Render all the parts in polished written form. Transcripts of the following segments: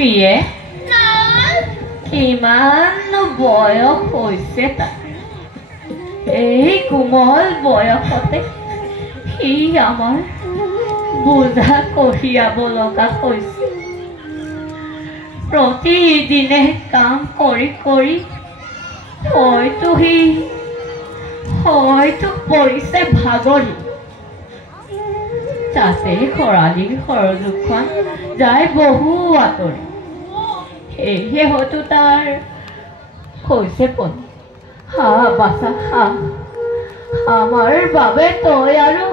পিয়ে কিমান বয়স হৈছে তাৰ এই কোমল বয়সতে সি আমাৰ বোজা কঢ়িয়াব লগা হৈছে প্ৰতিদিনে কাম কৰি কৰি হয়তো পৰিছে ভাগৰি তাতে খৰালিৰ সৰযোগখন যায় বহু আঁতৰি সেয়েহে হয়তো তাৰ হৈছে পনি হা বাচা হা আমাৰ বাবে তই আৰু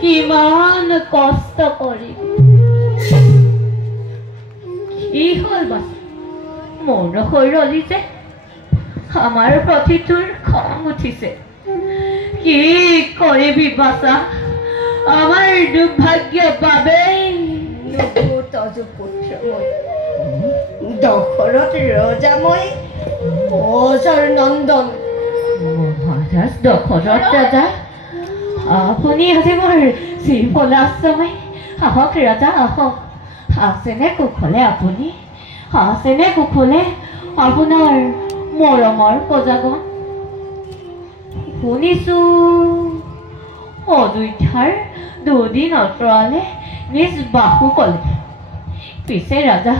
কিমান কষ্ট কৰি কি হ'ল বাচা মোৰ শৈৰলি যে আমাৰ প্ৰতিটোৰ খং উঠিছে কি কৰিবি বাচা আমাৰ দুৰ্ভাগ্য বাবেই তজু পুত্ৰ দশৰথ ৰজা মই অজৰ নন্দন মহাৰাজ দশৰথ ৰাজা আপুনি আজি মোৰ শ্ৰীফলাশ্ৰমে আহক ৰাজা আহক আছেনে কুশলে আপুনি আছেনে কুশলে আপোনাৰ মৰমৰ প্ৰজাগণ শুনিছো অযোধ্যাৰ দুদিন অঁতৰালে নিজ বাহু কলে পিছে ৰাজা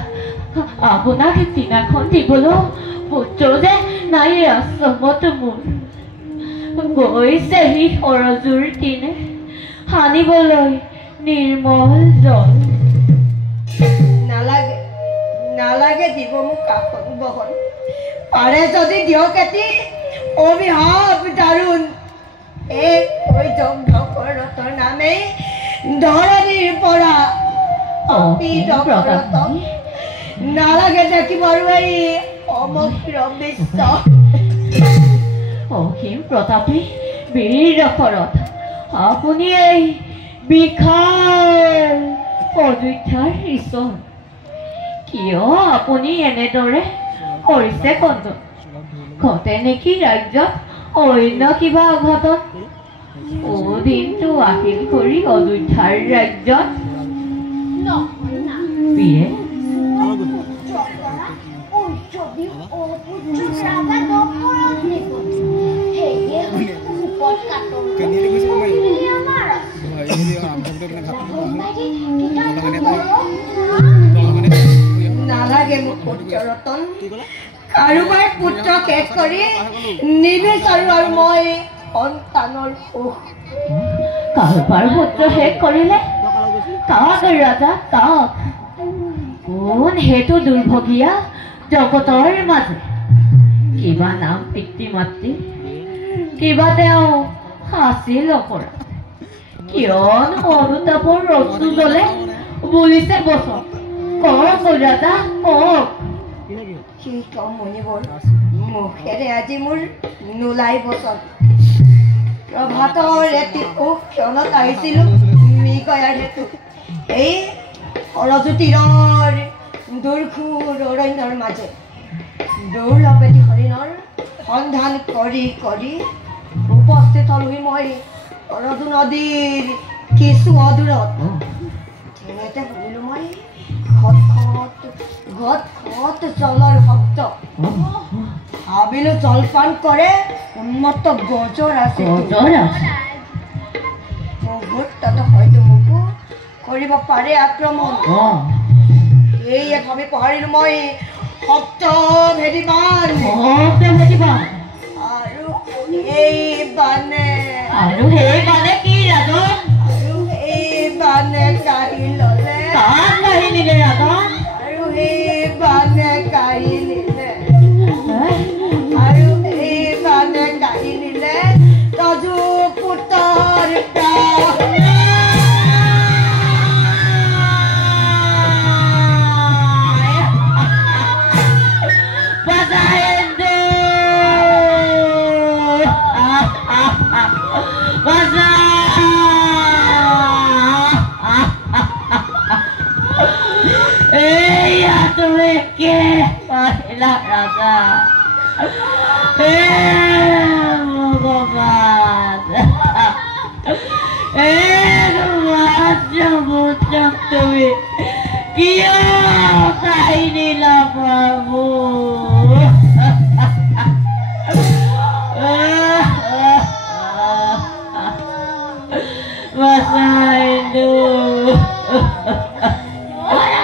আপোনাক টিনাখন দিবলৈ পুত্ৰ যে নাই আশ্ৰমত মোৰ গৈছে সি সৰজুৰ টিনে সানিবলৈ নিৰ্মল জল নালাগে নালাগে দিব মোক কাষত বহন পাৰে যদি দিয়ক এটি অভিশাপ দাৰুণ এই হৈ যাওক দশৰথৰ নামে ধৰণীৰ পৰা নালাগে দেখিব আৰু এই সমগ্ৰ বিশ্ব অসীম প্ৰতাপী বীৰ দশৰথ আপুনি এই বিশাল অযোধ্যাৰ ঈশ্বৰ কিয় আপুনি এনেদৰে কৰিছে কন্ত ঘটে নেকি ৰাজ্যত অন্য কিবা অঘটন দিনটো আহিল কৰি অযোধ্যাৰ ৰাজ্যত পিয়ে নালাগে মোক পুত্ৰ ৰতন কাৰোবাৰ পুত্ৰ শেষ কৰি নিবিচাৰো আৰু মই সন্তানৰ সুখ কাৰোবাৰ পুত্ৰ শেষ কৰিলে কাক ৰাজা কাক কোন সেইটো দুৰ্ভগীয়া জগতৰ মাজে কিবা নাম পিতৃ মাতৃ কিবা তেওঁ আছিল অপৰা কিয়নো অনুতাপৰ ৰসটো জ্বলে বুলিছে বচন কওক ৰাজা কওক কি কম মণিবৰ মুখেৰে আজি মোৰ নোলাই বচন প্ৰভাতৰ এটি ক্ষণত আহিছিলো মৃগয়াৰ হেতু এই সৰজুতীৰৰ দুৰ্ঘোৰ অৰণ্যৰ মাজে দুৰ্লভ এটি হৰিণৰ সন্ধান কৰি কৰি উপস্থিত হলোহি মই সৰজু নদীৰ কিছু অদূৰত তেনেতে শুনিলো মই ঘট ঘট জলৰ শব্দ ভাবিলো জলপান কৰে উন্মত্ত গজৰ আছে মুহূৰ্তত হয়তো মোকো কৰিব পাৰে আক্ৰমণ এইয়ে ভাবি পঢ়াৰিলো মই শব্দ ভেদি বান আৰু এই বানে কি ৰাজন আৰু এই বানে কাঢ়ি ললে ৰাজন আৰু এই বানে কাঢ়ি নিলে আৰু এই বানে কাঢ়ি নিলে তজু পুত্ৰৰ প্ৰাণ ৰাজা ভগবান তুমি কিয় বাইদেউ